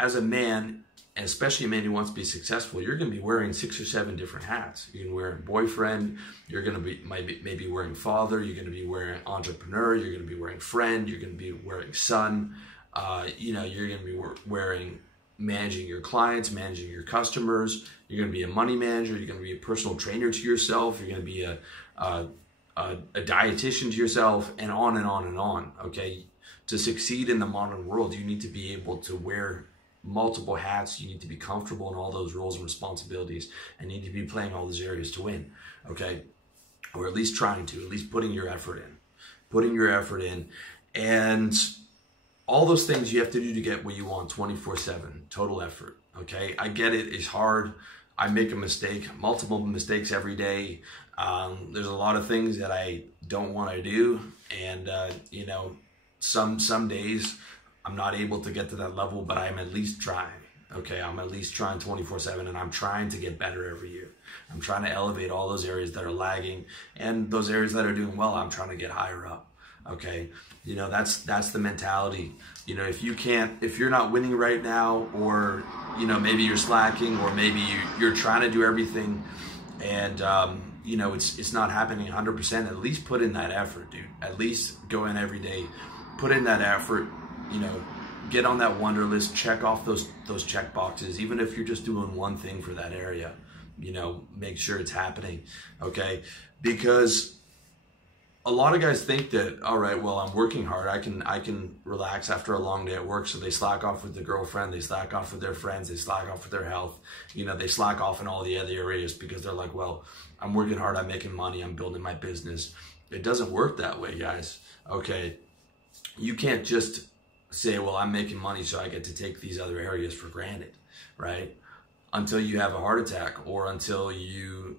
as a man, and especially a man who wants to be successful, you're going to be wearing 6 or 7 different hats. You're going to wear boyfriend, you're going to be maybe wearing father, you're going to be wearing entrepreneur, you're going to be wearing friend, you're going to be wearing son, you know, you're going to be wearing managing your clients, managing your customers, you're going to be a money manager, you're going to be a personal trainer to yourself, you're going to be a dietitian to yourself, and on and on and on, okay? To succeed in the modern world, you need to be able to wear multiple hats. You need to be comfortable in all those roles and responsibilities, and need to be playing all those areas to win, okay? Or at least trying to, at least putting your effort in, and all those things you have to do to get what you want 24/7, total effort, okay? I get it, it's hard. I make a mistake, multiple mistakes every day. There's a lot of things that I don't want to do, and you know, some days I'm not able to get to that level, but I'm at least trying, okay? I'm at least trying 24/7, and I'm trying to get better every year. I'm trying to elevate all those areas that are lagging, and those areas that are doing well, I'm trying to get higher up, okay? You know, that's the mentality. You know, if you're not winning right now, or, you know, maybe you're slacking, or maybe you're trying to do everything, and you know, it's not happening 100%, at least put in that effort, dude. At least go in every day, put in that effort, you know, get on that wonder list, check off those check boxes, even if you're just doing one thing for that area, you know, make sure it's happening, okay? Because a lot of guys think that, all right, well, I'm working hard, I can relax after a long day at work, so they slack off with their girlfriend, they slack off with their friends, they slack off with their health, you know, they slack off in all the other areas, because they're like, well, I'm working hard, I'm making money, I'm building my business. It doesn't work that way, guys, okay? You can't just say, well, I'm making money, so I get to take these other areas for granted, right? Until you have a heart attack, or until you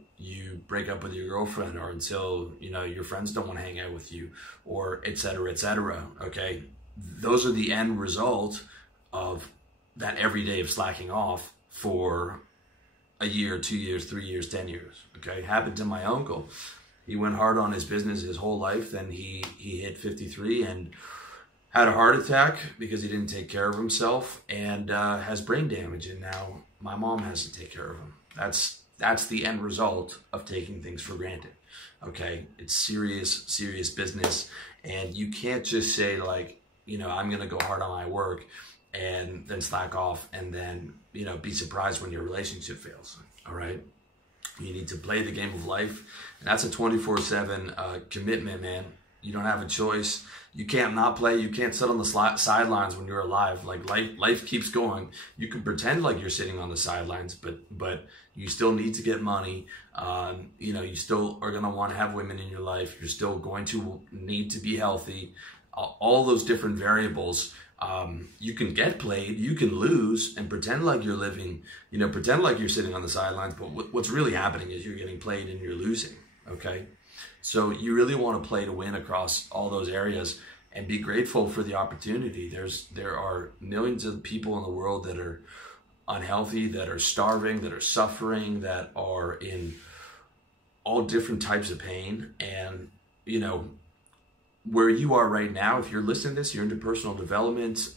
break up with your girlfriend, or until, you know, your friends don't want to hang out with you, or et cetera, okay? Those are the end result of that every day of slacking off for a year, 2 years, 3 years, 10 years, okay? Happened to my uncle. He went hard on his business his whole life, then he hit 53 and had a heart attack because he didn't take care of himself, and has brain damage, and now my mom has to take care of him. That's the end result of taking things for granted, okay? It's serious business, and you can't just say, like, you know, I'm gonna go hard on my work and then slack off, and then, you know, be surprised when your relationship fails, all right? You need to play the game of life, and that's a 24/7 commitment, man. You don't have a choice. You can't not play. You can't sit on the sidelines when you're alive. Like, life keeps going. You can pretend like you're sitting on the sidelines, but you still need to get money. You know, you still are going to want to have women in your life. You're still going to need to be healthy. All those different variables. You can get played, you can lose, and pretend like you're living, you know, pretend like you're sitting on the sidelines, but what's really happening is you're getting played and you're losing, okay? So you really want to play to win across all those areas, and be grateful for the opportunity. There are millions of people in the world that are unhealthy, that are starving, that are suffering, that are in all different types of pain, and, you know, where you are right now, if you're listening to this, you're into personal development,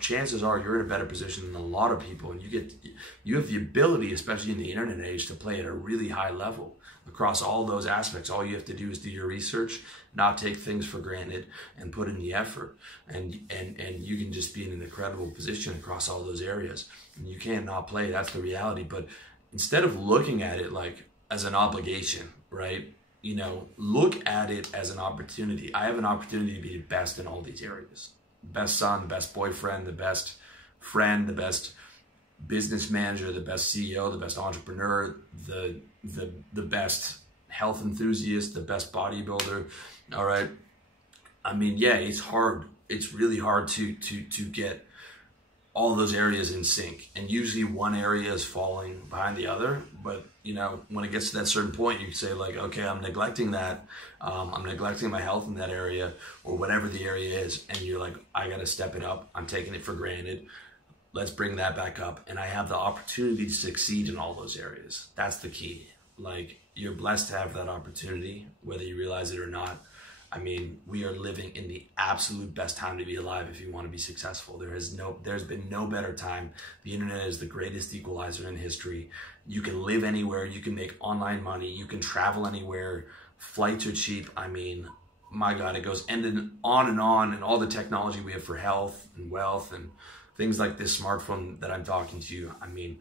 chances are you're in a better position than a lot of people, and you have the ability, especially in the internet age, to play at a really high level across all those aspects. All you have to do is do your research, not take things for granted, and put in the effort, and you can just be in an incredible position across all those areas. And you can't not play, that's the reality. But instead of looking at it like as an obligation, right? You know, look at it as an opportunity. I have an opportunity to be the best in all these areas. The best son, the best boyfriend, the best friend, the best business manager, the best CEO, the best entrepreneur, the best health enthusiast, the best bodybuilder. All right. I mean, yeah, it's hard. It's really hard to get all those areas in sync, and usually one area is falling behind the other. But, you know, when it gets to that certain point, you can say, like, okay, I'm neglecting that. I'm neglecting my health in that area, or whatever the area is. And you're like, I got to step it up. I'm taking it for granted. Let's bring that back up. And I have the opportunity to succeed in all those areas. That's the key. Like, you're blessed to have that opportunity, whether you realize it or not. I mean, we are living in the absolute best time to be alive if you want to be successful. There's been no better time. The internet is the greatest equalizer in history. You can live anywhere, you can make online money, you can travel anywhere, flights are cheap. I mean, my God, it goes on, and all the technology we have for health and wealth and things like this smartphone that I'm talking to you. I mean,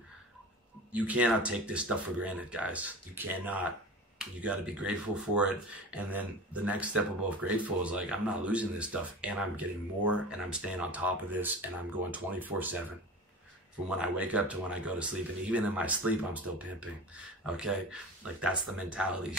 you cannot take this stuff for granted, guys. You cannot. You got to be grateful for it. And then the next step above grateful is like, I'm not losing this stuff, and I'm getting more, and I'm staying on top of this, and I'm going 24/7 from when I wake up to when I go to sleep. And even in my sleep, I'm still pimping. Okay? Like, that's the mentality.